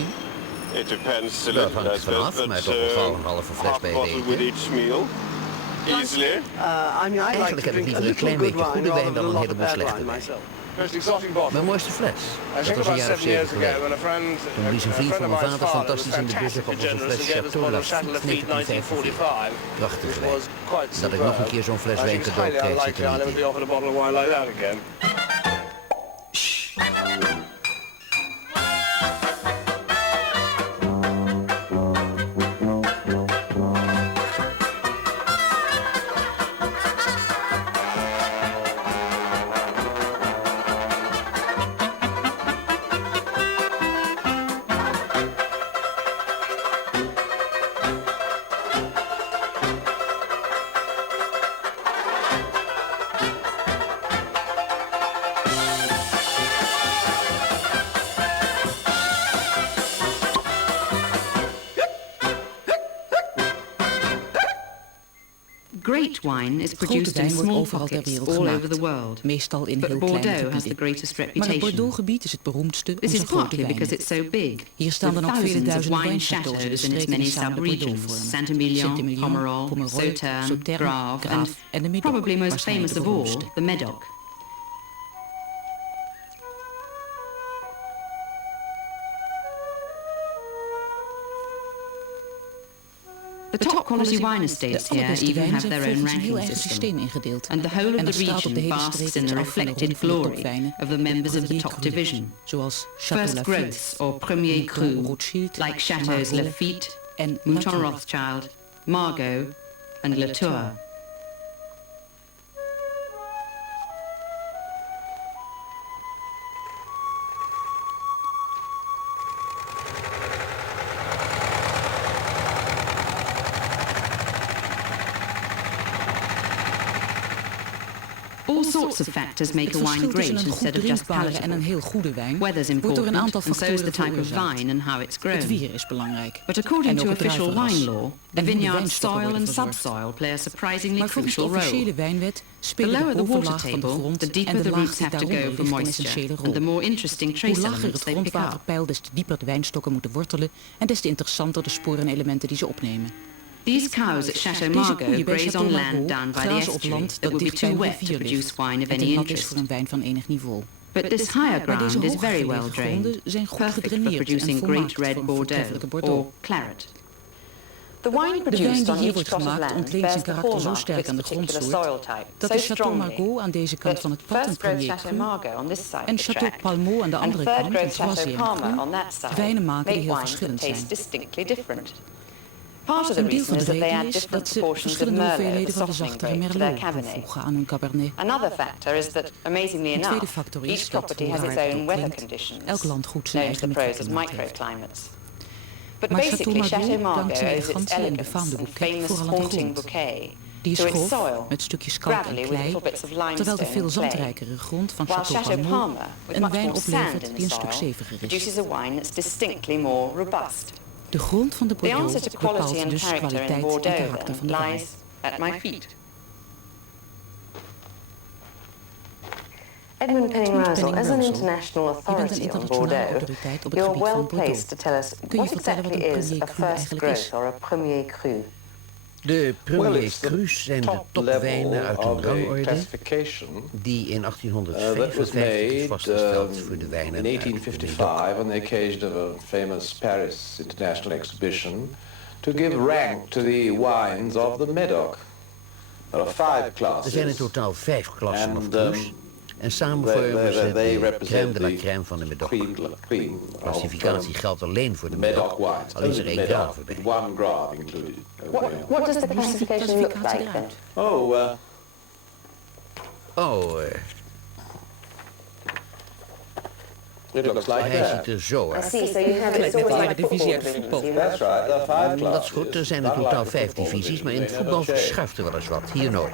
u? It depends a Dat little hangt bit, vanaf, maar toch wel gauw een halve fles half a bij bottle het with eten. each meal. Easily. Eigenlijk heb ik liever een klein beetje goede wijn dan een heleboel slechte wijn. Most exotic bottle. Mijn mooiste fles, I dat think was een about jaar of 7 years 7 ago geleden. when a friend, Toen blies een vriend van mijn vader fantastisch in de bus op onze fles Chateau Lafite 1945. Prachtig wijn. Dat ik nog een keer zo'n fles wijn cadeau krijg zit er niet in. Great wine is produced in small pockets all over the world. Meestal in But heel kleine Bordeaux has the gebieden. greatest Maar het reputation. Bordeaux-gebied is het beroemdste om This zijn is grote partly because wijnen. it's so big, Hier staan with dan ook vele thousands of duizenden wine wijnchateaus in de chateaus in its streken many die samen de Bordeaux sub-regions, vormen. Saint-Emilion, Pomerol, Sauternes, Grave, and en de Médoc, probably most waarschijnlijk famous de of all, beroemdste. the Médoc. The top quality wine estates De here allerbeste even wijnen have zijn their own volgens een heel ranking eigen system. systeem ingedeeld. And the whole En of dat the staat op de region hele basks streep in is the afgelegd reflected van de glory topwijnen, of the members of the premier top cru, division. zoals Château First Lafite, growths or premier cru, Mouton Rothschild, like chateaux Margaux Lafite, en Mouton Latour. Rothschild, Margaux, and Latour. All sorts of factors make Het a wine verschil tussen great een goed instead of just drinkbare en palatable. een heel goede wijn Weather's wordt door een important, aantal and so is the factoren type of veroorzaakt. vine and how it's Het grown. weer is belangrijk. But according En to ook het official druivenras. wine law, the En hoe de vineyard's wijnstokken soil worden and verzorgd. subsoil play a surprisingly Maar volgens de crucial officiële role. wijnwet The spelen de lower the water bovenlaag van de table, grond the en deeper de the laag roots die have to daaronder go for ligt een moisture, essentiële and the rol. more interesting Hoe trace lager elements het they pick up. grondwaterpeil, des te dieper de wijnstokken moeten wortelen en des te interessanter de sporen en elementen die ze opnemen. These cows at Chateau Deze Margaux koeien bij graze Chateau on land Margaux down by the grazen op estuary land that dat would be dicht bij too een wet to rivier produce ligt wine of en any te nat is interest. voor een wijn van enig niveau. But this higher Maar deze ground is hoger very gelegen well drained, gronden zijn goed perfect for gedraineerd en producing great volmaakt red voor een Bordeaux voortreffelijke Bordeaux. or claret. The wine De wijn produced die on hier each wordt plot of gemaakt land ontleent bears zijn the karakter zo hallmark of sterk its aan de particular grondsoort soil type, dat so de Chateau strongly Margaux aan deze kant that van het pad een first growth premier Chateau cru Margaux on this side en of the Chateau track Palmaux aan de and andere third kant, growth het was Chateau zeer Palmer groen, on that side wijnen maken die make heel wines that verschillend taste zijn. distinctly different. Part of the Een deel reason van is de that they reden add is different dat ze proportions of verschillende Merlot, the hoeveelheden van de softening zachtere grape, to their Merlot Cabernet. toevoegen aan hun Cabernet. Another factor is that, amazingly Een tweede enough, factor is each dat, property hoe has raar its het own ook weather klinkt, conditions, elk land goed zijn known to the eigen pros as microklimaat heeft. microclimates. But Maar basically, Chateau Chateau Margaux dankt Margaux zijn owes its elegantie en elegance befaamde and bouquet famous vooral aan de haunting grond. bouquet Die is to its grof, soil, met stukjes kalk en gravelly with klei, little bits of terwijl de limestone veel and clay. zandrijkere grond van While Chateau Chateau Palmaux Palmer, with een much wijn more sand oplevert in die the een stuk soil, zeviger is. produces a wine that's distinctly more robust. De grond van de The Bordeaux answer to quality bepaalt and dus character in kwaliteit en Bordeaux karakter van de then wijn. lies at my feet. Edmund Penning-Russell, as an international Je bent een authority on internationale Bordeaux, autoriteit op het you're gebied well van Bordeaux. placed to tell us Kun je what vertellen wat exactly een is premier a cru first eigenlijk growth is? or a premier cru. De Well, premier it's the crus zijn de top topwijnen level uit of een the rangorde classification die in that was 1855 is made vastgesteld voor de wijnen in uit de 1855 on the occasion of a famous Paris International Exhibition to give rank to the wines of the Médoc. There are 5 classes. Er zijn in totaal 5 klassen of And, crus. En samen vormen ze they de represent crème de la the crème van de Médoc. cream Klassificatie geldt alleen voor de Médoc Médoc, wines. al is er één grave bij. One grave included. What does the classification look like then? Oh, it looks like Hij that. ziet er zo I uit. see, so you have it's always like football divisions. You That's have right, there are 5 classes. Dat is goed, er zijn in totaal 5 divisies, maar in het voetbal verschuift er wel eens wat. Hier nooit.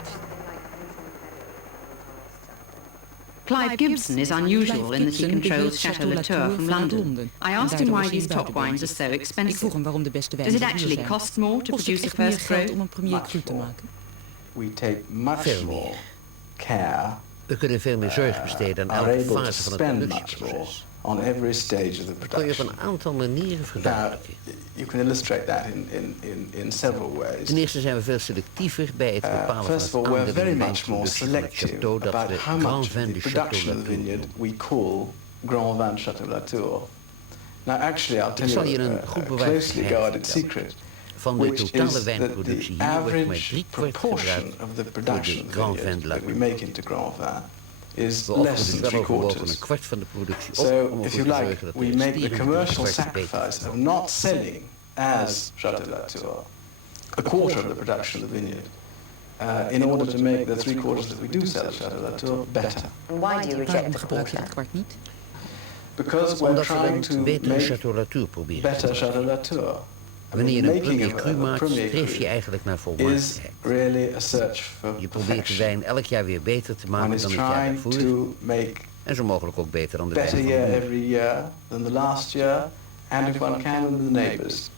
Clive Gibson is unusual in that he controls Chateau Latour from London. I asked him why these top wines are so Ik vroeg expensive. hem waarom de beste Does wijnen it zo duur actually zijn. cost more to Kost het produce a echt meer first geld growth? om een premier cru te maken? We take much Veel more meer. care We kunnen veel meer zorg besteden aan are elke able to fase van het spend much more productieproces. on every stage of the Kun je op production. een aantal manieren verduidelijken. You can illustrate that in several ways. Ten eerste zijn we veel selectiever bij het bepalen First of van all, het we're aandeel very in de much more wijnproductie van het selective château dat about we how Grand much Vin of de the Château production of the Latour vineyard noemen. we call Grand Vin Château Latour. Now, actually, I'll tell Ik zal you je een a goed bewaard closely geheim guarded vertellen. secret, Van de which totale is that wijnproductie the hier wordt maar average 3/4 proportion gebruikt of the voor production de of the Grand Vin vineyard de that we Latour. make into Grand Vin is We offeren less dus than wel overwogen een 3/4. kwart van de productie op So, om if ervoor you te like, zorgen dat we de make the resterende commercial kwart beter sacrifice of not selling as Château Latour a quarter of the production of the vineyard in order to make the 3/4 that we do sell at Château Latour better. And why do you reject Waarom the gebruik je quarter? dat kwart niet? Because we're Omdat we trying to een betere make Château Latour proberen te better maken. Château Latour. Wanneer je een making premier of cru a maakt, premier streef je cru eigenlijk naar is volmaaktheid. really a search for Je probeert de perfection. wijn elk jaar weer beter te One maken is dan het jaar trying daarvoor. to make En zo mogelijk ook beter dan de wijn better van year nu. every year than the last year, and if one can, than the neighbours.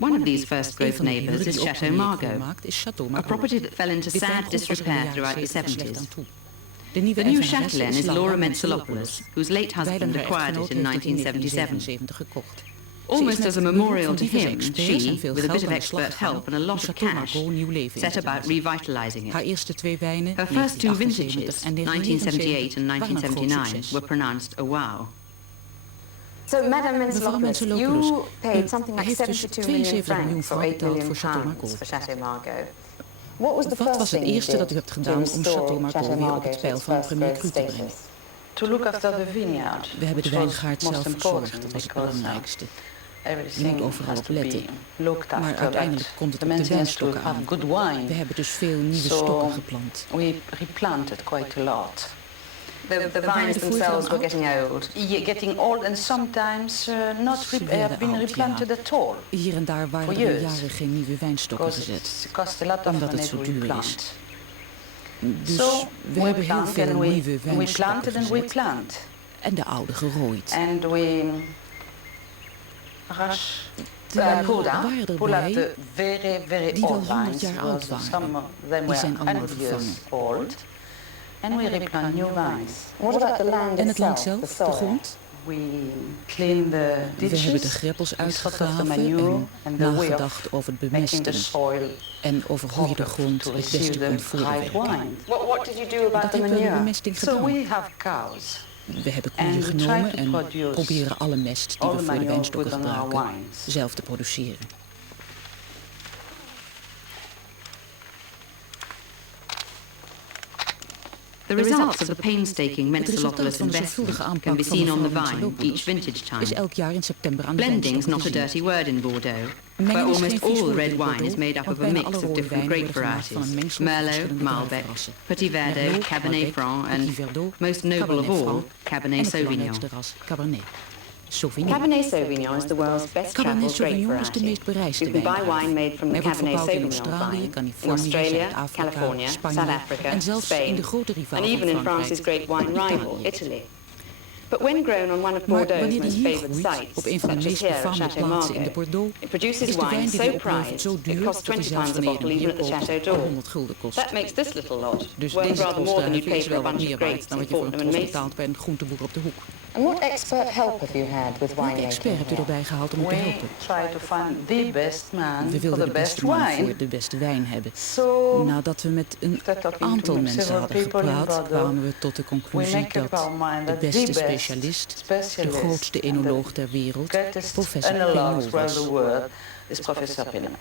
One of these first Een growth van de neighbours buren is die ook Chateau premier cru Margaux, maakt is Château a Margaux. property that fell into Dit sad wijngoed was er in de disrepair jaren throughout the 70 slecht 70s. aan toe. De nieuwe The new eigenaresse chatelaine is Laura Laura Metzelopoulos, Metzelopoulos, whose late husband wijlen haar acquired it echtgenoot in heeft het in 1977. 1977 gekocht. Almost as a memorial to him, experts en she, veel with a geld bit of aan de slag expert gegaan help and a om lot of Château cash, Margaux nieuw leven in set te about blazen. revitalizing Haar it. eerste twee wijnen, Her first two 1978 vintages, en 1978 and 1979, waren een groot 1979, succes. were pronounced a wow. So, Madame Mevrouw Metzelopoulos, Metzelopoulos, you paid something like heeft dus 72 million 72 miljoen francs for frank 8 betaald million voor Château pounds Margaux. for Château Margaux. What was the Wat first was het thing eerste you dat u did hebt to gedaan om restore Château Margaux Château weer op Margaux het peil to van its premier first cru growth te brengen? status? To look after the vineyard. We hebben de which was wijngaard most zelf verzorgd, important dat was het because, belangrijkste. Je everything moet overal has op to be letten. looked Maar after, uiteindelijk but komt het the op de maintenance to wijnstokken have aan. good wine. We hebben dus veel nieuwe So stokken geplant. we replanted quite a lot. The vines themselves were getting old. Yeah, getting old and sometimes not Ze werden been oud, replanted ja. at all. Hier en daar waren For er years. jaren geen nieuwe wijnstokken Because gezet. it costs a lot of Omdat het money zo to duur is. replant. Dus So we we hebben heel plant veel and nieuwe we wijnstokken planted and we gezet. plant. En de oude gerooid. And we rush pulled out? pull out erbij the very die wel old 100 vines. jaar oud Some waren. of them Die were zijn allemaal 100 years vervangen. old. And we replant new vines. What about the land En het land itself, zelf, the de soil? grond. We clean the We hebben de ditches, greppels we sort of the uitgegraven manure en and the way of nagedacht over het making the bemesting. soil En over hoe je de grond to het receive beste the kunt right voorbewerken. wine. What did you do about Dat the hebben we de manure? bemesting So gedaan. we have cows. We hebben And koeien we try genomen to en produce proberen alle mest die all we voor de manure wijnstokken good on our gebruiken wines. zelf te produceren. The results of the painstaking Het resultaat Metzelopoulos van de zorgvuldige investment can aanpak be van seen on the mevrouw vine Metzelopoulos each vintage time. is elk jaar in september aan de Blending's wijnstokken not a te zien. dirty word in Bordeaux, where Mengen is almost geen vies all woord red in wine Bordeaux, is made up want of a bijna mix alle of rode different wijnen grape worden gemaakt van een varieties. mengsel van Merlot, verschillende Malbec, druivenrassen. Petit Verdot, Merlot, Cabernet Malbec, Franc Petit and, Verdot, most noble of Cabernet all, Franc en Cabernet het Sauvignon. belangrijkste ras, Cabernet Sauvignon. Cabernet Sauvignon is the world's best Cabernet traveled grape Sauvignon is de variety. meest bereisde You can buy wijngaard. wine made from the Hij wordt Cabernet verbouwd in Sauvignon Australië, vine in Californië, Australia, Zuid-Afrika, California, Spanje South Africa, en zelfs Spain, in de grote rivaal and van even in Frankrijk, France's great wine rival, Italië. Italy. But when grown on one of Maar Bordeaux's wanneer die most hier favoured groeit, sites, op een van de such as meest here at befaamde Château plaatsen in de Margaux, Bordeaux, it produces is de wijn wine die so die oplevert prized, zo it duur costs dat hij 20 zelfs pounds a wanneer je bottle hem even hier at the koopt Château al door. 100 gulden kost. That makes this little lot Dus worth deze rather more than you'd trosduiven pay is for a wel wat bunch of meer grapes waard dan in wat je voor een Fortnum tros and Mason. betaalt bij een groenteboer op de hoek. And what expert help have you had with Welke winemaking expert hebt u here? erbij gehaald om u te We helpen? try to find the best man We for wilden the de best beste man wine. voor de beste wijn hebben. So Nadat we met een after talking to aantal mensen several hadden people in gepraat, Bordeaux, kwamen we tot de we conclusie make up dat our mind de that the beste best specialist, de specialist grootste and the enoloog ter wereld, greatest professor analogues Penaud around was. the world is Professor Penaud.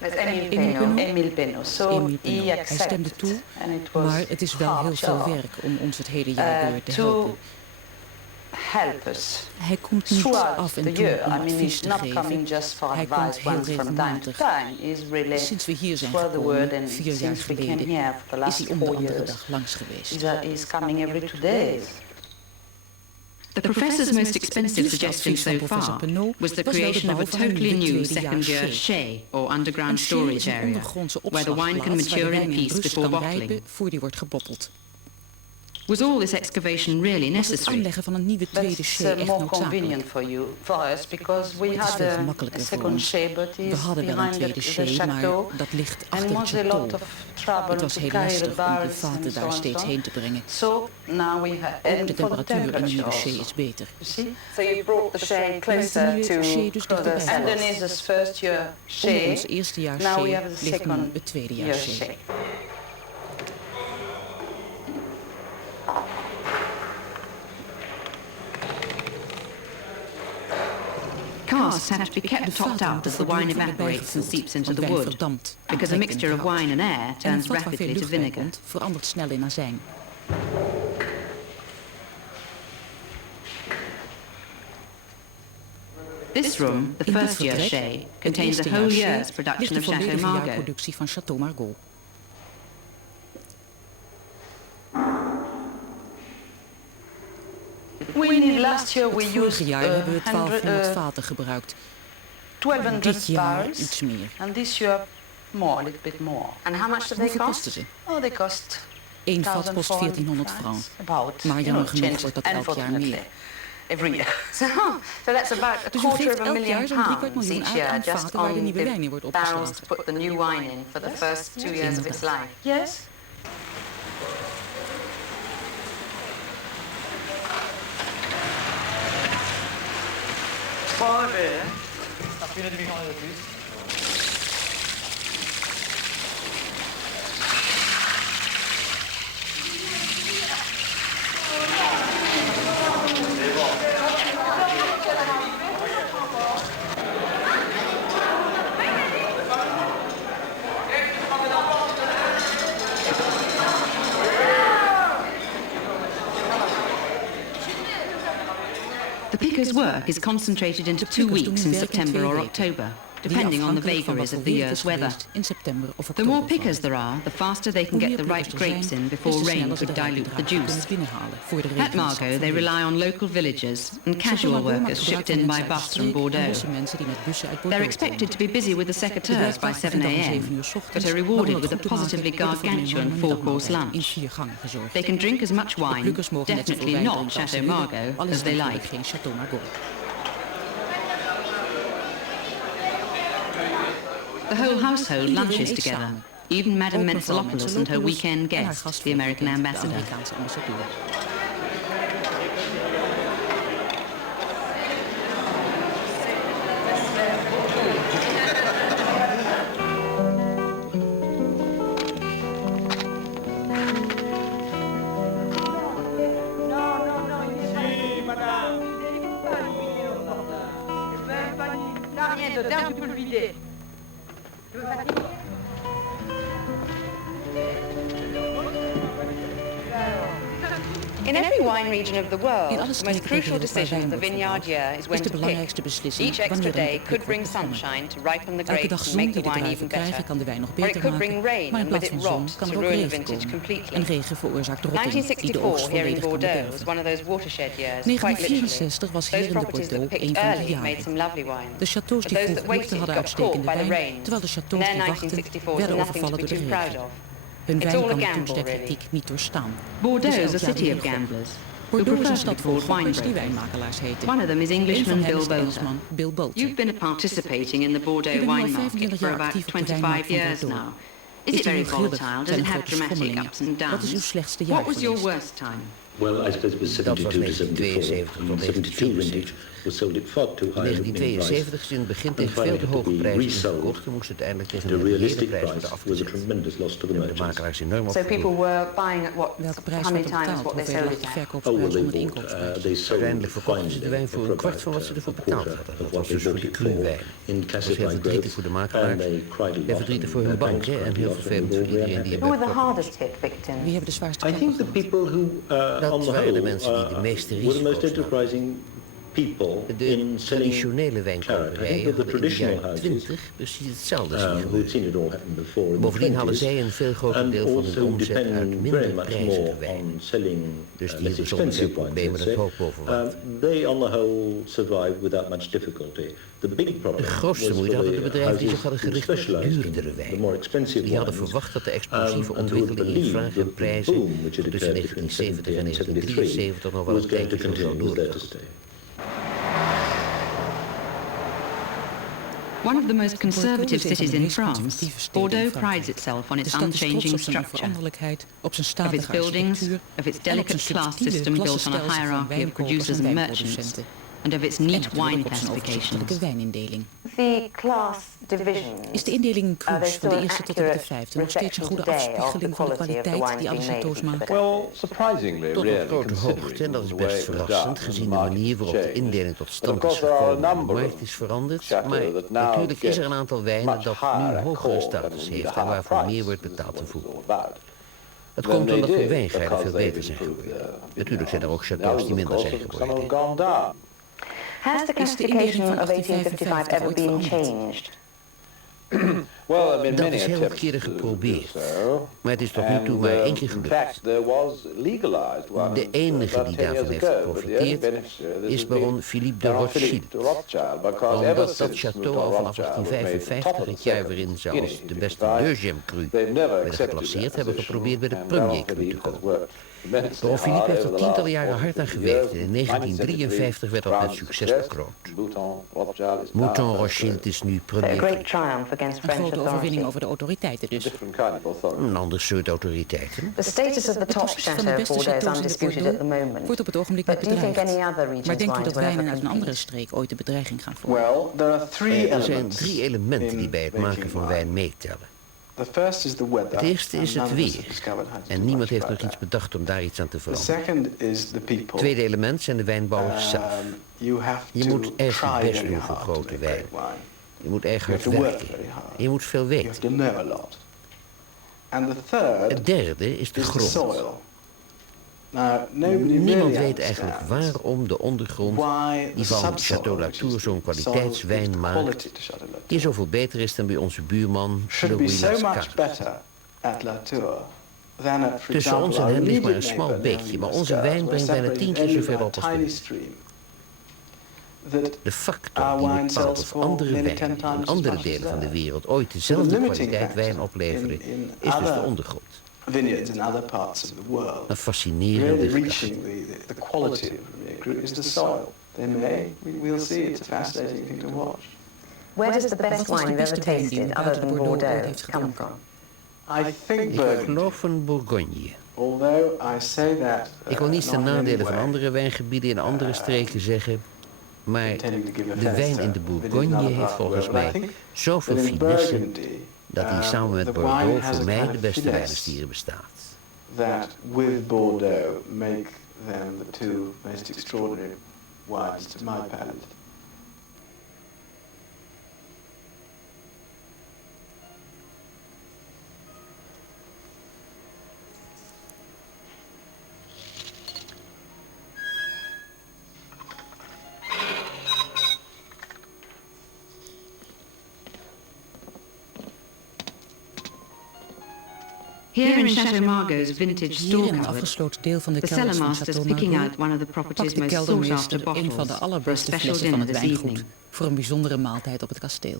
That's Emile Emile Penaud. Penaud. Emile Penaud. So Emile he Penaud. Hij accepted. stemde toe, And it was maar het is wel hard heel veel job, werk om ons het hele jaar door te helpen. to help us Hij komt niet throughout af the en toe year. om I mean, advies he's te not geven. coming just for Hij komt advice heel once from time to regelmatig. time. He's really Sinds we hier zijn spread the word, gekomen, and 4 jaar since we came geleden, here for the is last hij om de 4 andere years, dag langs geweest. he's coming every 2 days. The professor's most expensive duurste suggestion advies van so professor far Penaud was the was wel de creation of a bouw van een totally new tweedejaars second-year chai. chai, or underground Een chai is storage een area, ondergrondse where the wine can opslagplaats waar de mature wijn in in peace rust before kan bottling. rijpen voor die wordt gebotteld. Was all this excavation really Was het necessary? aanleggen van een nieuwe tweede That's shea echt more noodzakelijk? convenient for us because we Het is had veel a gemakkelijker voor second ons. shea, but We it's hadden wel een behind tweede the shea, maar chateau. dat ligt And achter it het was a lot château. of trouble Het was to heel carry the lastig om de barrels vaten and so daar on steeds so. heen te brengen. So now we have, Ook and de for the temperatuur in de temperature nieuwe shea also. is beter. You see? So you brought the shea closer nieuwe to shea dus the dichterbij. And cellars. then is this first year Onder shea. ons eerstejaars Now we shea have the ligt nu second het tweedejaars year shea. shea. Casks have to be De kept topped vaten up moeten as the wine voortdurend worden evaporates and bijgevuld, seeps into want the wijn wood, verdampt en because a trekt in mixture of het hout. wine and air En het turns vat waar veel rapidly to lucht bij vinegar. komt, verandert snel in azijn. This room, the In dit first year vertrek, shea, het contains a eerste whole jaar shea, year's production ligt de of Chateau volledige Margaux. jaarproductie van Chateau Margaux. Last year we Het vorige used jaar hebben we 1200 vaten gebruikt. 1200 Dit jaar barrels. iets meer. And this year more, a little bit more. And how much do they Hoeveel cost? kosten ze? Oh, they cost Eén vat kost 1,400 1400 francs. About. Maar You jammer know, genoeg changes, wordt dat elk jaar unfortunately. meer. Every year. So that's about a Dus u quarter geeft of a elk million jaar zo'n driekwart pounds miljoen each uit year aan just vaten waar de on nieuwe the wijn in wordt barrels opgeslagen. to put the new wine in for the first 2 years of its life. Yes. The picker's work is concentrated into 2 weeks in September or October, depending on the vagaries of the year's weather. In september of The more oktober pickers valt. there are, the faster they can Hoe get meer the ripe plukkers er grapes zijn, in des before te rain sneller ze could de rijpe dilute the druiven juice. kunnen binnenhalen voor de At regenschap Margaux, van they de rely on local villagers and Chateau casual Margaux maakt workers gebruik shipped van in mensen by uit de bus streek from en Bordeaux. losse mensen die met bussen uit They're Bordeaux expected komen. to be busy with the De secateurs by werkdagen 7 beginnen om a.m., 7 uur 's ochtends, but are maar om rewarded het with a goed te maken positively wordt er voor een gargantuan enorme four-course middagmaaltijd in lunch. 4 gangen gezorgd. They can drink as much De wine, plukkers mogen net zoveel definitely wijn not drinken als ze Chateau willen, Margaux, al is as het they natuurlijk like. geen Chateau Margaux. The whole household Iedereen lunches eet together. samen. Even Madame Ook mevrouw Mensalopoulos and her Mensalopoulos weekend en haar guest, the gast voor American het weekend, de ambassador. Amerikaanse ambassadeur. In every wine region of the world, In alle the most streken ter crucial wereld waar decision wijn of the wordt vineyard verbouwd, year is is when de to pick. belangrijkste beslissing Each extra wanneer day een could pik bring wordt begonnen. sunshine to ripen the Elke dag grapes and zon make die the de wine druiven even better. krijgen kan de wijn nog Or it beter could bring maken. rain Maar in and with plaats it van zon rot kan to er ook ruin the regen vintage komen. completely. En regen veroorzaakt rotting die de 1964 oogst here in volledig kan Bordeaux was bederven. one of those watershed years, quite literally. 1964 was hier Those in de properties that Bordeaux picked een van die early made jaren. some lovely wine. De chateaus But die those vroeg that vruchten waited hadden got caught uitstekende by the wijn, rains. terwijl de And chateaus their die wachten 1964 was werden nothing to overvallen be door de too proud regen. of. Hun It's wijn all a kan de gamble, toets der really. kritiek niet doorstaan. Bordeaux Dus is a elk jaar city weer of een gok. gamblers who Bordeaux is prefer een to stad be vol called gokkers die winebrokers. wijnmakelaars heten. One of them is Een van Englishman hen Bill is de Bolter. Engelsman Bill Bolter. You've been participating in the Ik Bordeaux ben nu al wine 25 market for jaar about actief op de 25 wijnmarkt van years Bordeaux. now. Is Is it die very nu grillig? volatile? Does Zijn it er have grote dramatic schommelingen? ups and Wat is uw downs? slechtste jaar What was your geweest? worst time? Well, I suppose it was Dat was 72 to 74. 1972 tot 72 vintage was sold at far too In high a price. 1972 is in het begin tegen veel te hoge prijzen verkocht. Je moest uiteindelijk tegen The een reële realistic prijs price worden was a afgezet. tremendous loss to the En de merchants. makelaars enorm So opgevoerd. people were buying at what, Welke prijs how many werd er times betaald? what they Hoeveel sold lag it de at? Oh, verkoopsprijs well, om they het bought, inkoopprijs? they sold Uiteindelijk verkochten ze de wijn voor for een kwart van wat ze about ervoor a betaald quarter hadden. of Dat what was they dus voor bought die it for cru-wijn. in Dat was heel classified verdrietig grapes, voor de and makelaars, they cried a heel lot. verdrietig and voor hun their bank banks hè, en cried a heel lot, and vervelend they voor were iedereen die very Who were erbij the betrokken was. hardest hit victims? Wie hebben de zwaarste I klappen think the gehad? people who, Dat on the waren de whole, mensen die de meeste were the most risico's namen. enterprising De traditionele wijnkoperijen hadden in de jaren 20 precies hetzelfde zien gebeuren. Bovendien hadden zij een veel groter deel van hun omzet uit minder prijzige wijn. Dus die hielden zonder veel problemen het hoofd boven water. De grootste moeite hadden de bedrijven die zich hadden gericht op duurdere wijn. Die hadden verwacht dat de explosieve ontwikkeling in vraag en prijzen tussen 1970 en 1973 nog wel een tijdje zo zou doorgaan. One of the most conservative cities in France, Bordeaux prides itself on its unchanging structure, of its buildings, of its delicate class system built on a hierarchy of producers and merchants, and of its neat wine classifications. The class division. Is de indeling in cru's van de eerste tot en met de vijfde nog steeds een goede afspiegeling van de kwaliteit die alle chateaus maken? Tot op grote hoogte, en dat is best verrassend gezien de manier waarop de indeling tot stand is gekomen. De markt is veranderd, maar natuurlijk is er een aantal wijnen dat nu hogere status heeft en waarvoor meer wordt betaald te voeren. Het komt omdat de wijngaarden veel beter zijn geworden. Natuurlijk zijn er ook chateaus die minder zijn geworden. Has the classification of 1855 ever been changed? Dat is heel keren geprobeerd, maar het is tot nu toe maar één keer gelukt. De enige die daarvan heeft geprofiteerd is baron Philippe de Rothschild, omdat dat château al vanaf 1855, het jaar waarin ze als de beste deuxième cru werden geclasseerd, hebben geprobeerd bij de premier cru te komen. Baron Philippe heeft er tientallen jaren hard aan gewerkt en in 1953 werd dat met succes bekroond. Mouton Rothschild is nu premier cru. Een grote overwinning over de autoriteiten dus. Een ander soort autoriteiten. The status of the top chateau of Bordeaux is undisputed at the moment. Wordt op het ogenblik niet But do you think any bedreigd. other region's Maar denkt u dat wines will wijnen ever uit een andere compete? streek ooit de bedreiging gaan vormen? Well, there are three Er zijn elements 3 elementen die bij het maken van wijn meetellen. The first is the weather. Het eerste is het weer. En niemand heeft nog iets bedacht. bedacht om daar iets aan te The veranderen. second is the people. Het tweede element zijn de wijnbouwers zelf. Je moet erg je best doen voor grote wijn. Je moet erg hard werken. En je moet veel You have weten. to know a lot. And the third Het derde is de is the grond. soil. Now, nobody Niemand really weet eigenlijk understands waarom de ondergrond why die the van subsoil, Château which is Latour zo'n the kwaliteitswijn soil maakt, quality to Château Latour, hier zoveel beter is dan bij onze buurman de should be so much Lascar. better at Latour than at, for Tussen ons example, en our hen ligt maar een immediate smal neighbour, beekje, maar namely onze Lascaux, wijn we're brengt bijna separated 10 keer only zoveel by a op als tiny de stream. That De factor our die wine bepaalt sells of for andere nearly wijnen 10 times in as andere much as delen van de there. wereld ooit So dezelfde the limiting kwaliteit wijn factor opleveren, in is dus de other ondergrond. vineyards in other parts of the world, Een fascinerende really gedachte. reaching the quality of Premier Cru is the soil. They may, we'll see, it's a fascinating thing to watch. Where does the best Wat was de wine you've beste ever wijn die u tasted, buiten other than Bordeaux ooit Bordeaux, heeft come gedronken? from? I think Ik Burgundy, geloof van Bourgogne. although I say that Ik wil niets ten not in any nadele van way andere wijngebieden in andere streken zeggen, maar intending to give de offense wijn to in de vineyards in Bourgogne other heeft parts of the volgens world. But I mij think zoveel that in finesse Burgundy, dat die samen met the wine Bordeaux has voor a mij kind de of beste finesse wijnestieren bestaat. that with Bordeaux make them the two most extraordinary wines to my palate. Here in Chateau Margot's vintage Hier store in een cupboard, afgesloten deel van de the kelders van cellarmaster's Château picking Margaux out one of the pakt property's de most sought after keldermeester een bottles van de for a allerbeste special flessen van dinner het this wijngoed evening. voor een bijzondere maaltijd op het kasteel.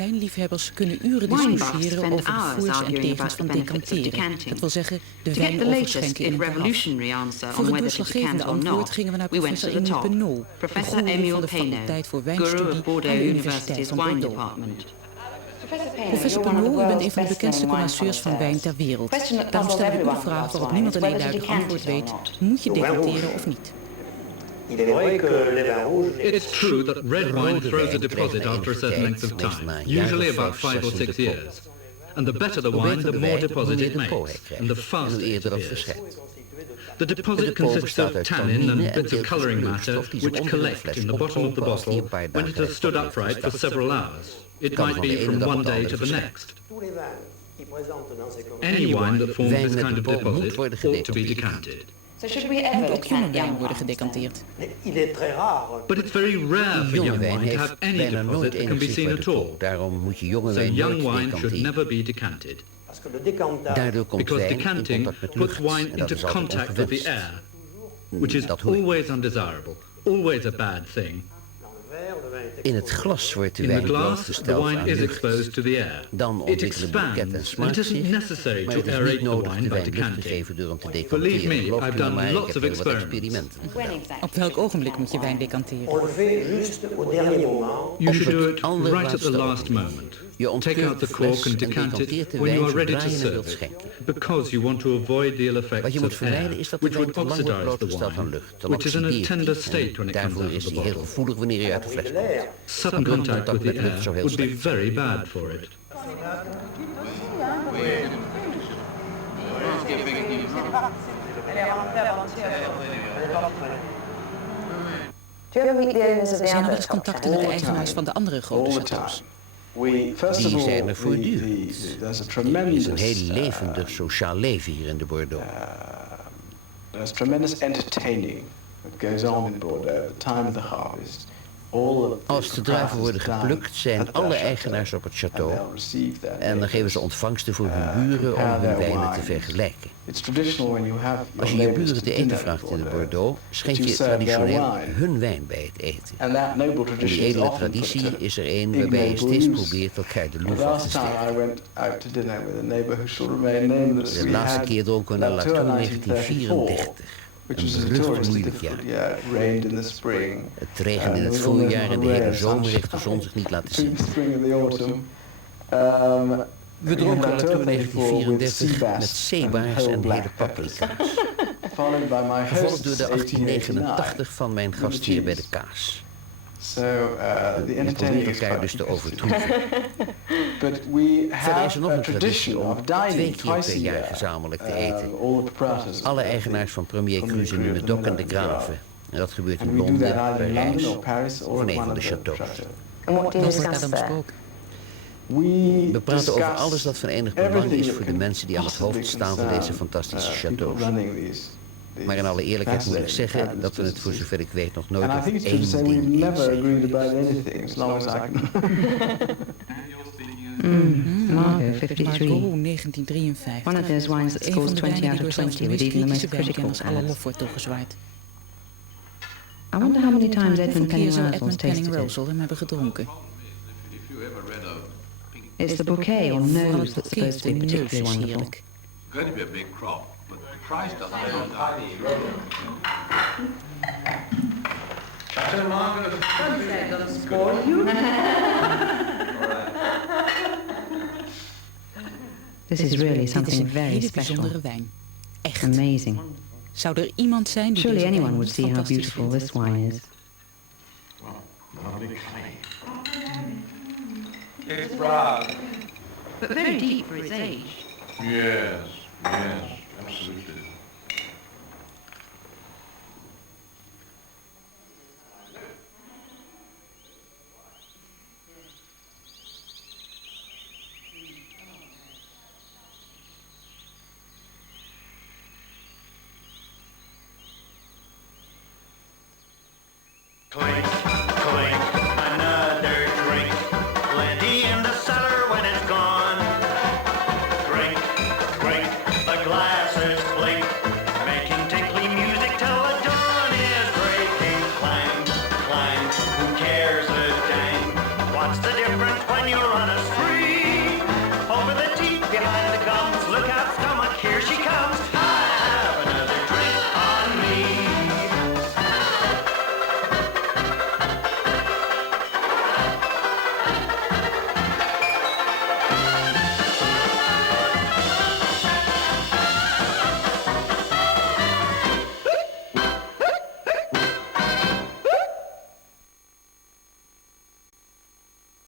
wijnliefhebbers kunnen uren discussiëren over de voors en tegens van decanteren. Dat wil zeggen, de wijn overschenken in een karaf. Voor het doorslaggevende antwoord gingen we naar professor Emile Penot, de goeroe van de faculteit voor wijnstudie aan de Universiteit van Bordeaux. Professor Penot, u bent een van de bekendste connoisseurs van wijn ter wereld. Daarom stellen we u de vraag waarop niemand een eenduidig antwoord weet. Moet je decanteren of niet? It's true that red wine throws a deposit after a certain length of time, usually about 5 or 6 years. And the better the wine, the more deposit it makes, and the faster it is. The deposit consists of tannin and bits of colouring matter which collect in the bottom of the bottle when it has stood upright for several hours. It might be from one day to the next. Any wine that forms this kind of deposit ought to be decanted. Moet ook jonge wijn worden gedecanteerd? But it's very rare for young wine to have any deposit that can be seen at all. So young wine should never be decanted. Because decanting puts wine into contact with the air, which is always undesirable, always a bad thing. In het glas wordt de In the wijn glass, the blootgesteld wine aan is lucht. exposed to the air. Dan It ontwikkelen boeket en expands, and smaak it isn't zich, necessary maar to het is aerate niet the nodig wine de by wijn lucht te decanting. geven door hem te Believe decanteren. me, Geloof I've me done maar, ik lots heb of heel wat experiments. experimenten gedaan. Op welk ogenblik moet je wijn decanteren? You should do it Aller right at the laatste last ogenblik. moment. Je Take ontkurkt out de the cork fles and en decant it decanteert de when you wijn are ready zodra to je hem serve wilt it, schenken. because you want to avoid the ill Wat effects je moet of vermijden air, is dat de which wijn would te lang wordt oxidize the blootgesteld aan wine, lucht. Dan which is in a oxideert tender hij. state when En it comes daarvoor out of is the hij heel bottle. gevoelig wanneer hij uit de fles komt. Sudden contact with the air would be very bad for it. Do you ever meet the owners of the Zijn er wel other eens contacten met de eigenaars van de andere grote chateaus? Die zijn er voortdurend. There's a Er is tremendous, een heel levendig sociaal leven hier in de Bordeaux. there's tremendous entertaining that goes on in Bordeaux at the time of the harvest. Als de druiven worden geplukt, zijn alle eigenaars op het château en dan geven ze ontvangsten voor hun buren om hun wijnen te vergelijken. Als je je buren te eten vraagt in de Bordeaux, schenk je traditioneel hun wijn bij het eten. En die edele traditie is er een waarbij je steeds probeert elkaar de loef af te steken. De laatste keer dronken we naar Latour 1934. Een berucht moeilijk jaar. Het regende in het voorjaar en de hele zomer heeft de zon zich niet laten zien. We dronken Latour 1934 met zeebaars en hele paprika's. Gevolgd door de 1889 van mijn gastheer bij de kaas. Je probeert elkaar dus te overtroeven. Verder is er nog een traditie om 2 keer per jaar gezamenlijk te eten. Alle eigenaars van Premier Cruze in de Médoc en de Graven. En dat gebeurt in Londen, Parijs of in een van de châteaux. And what do you discuss there? We praten over alles dat van enig belang is voor de mensen die aan het hoofd staan van deze fantastische châteaus. Maar in alle eerlijkheid moet ik zeggen dat we het voor zover ik weet nog nooit over één ding eens zijn. Margot, 53. Margot, 1953. One of those wines that scores 20 out of 20 with even the most critical alle fans. lof wordt toegezwaaid. I wonder how many times Edmund Hoeveel keer Penning zou Rosals Edmund Penning tasted it. Rosal hem hebben gedronken? It's the bouquet or Vooral nose het that's bouquet, supposed to be de neus particularly is wonderful. heerlijk. Going to be a big crop, but the price doesn't This is really Dit is something een very hele special. bijzondere wijn. Echt. Amazing. Zou er iemand zijn die Surely deze anyone wijn would niet see how fantastisch beautiful vindt? this wine is. It's broad. But very deep for its age. Yes, yes, absolutely. Clink.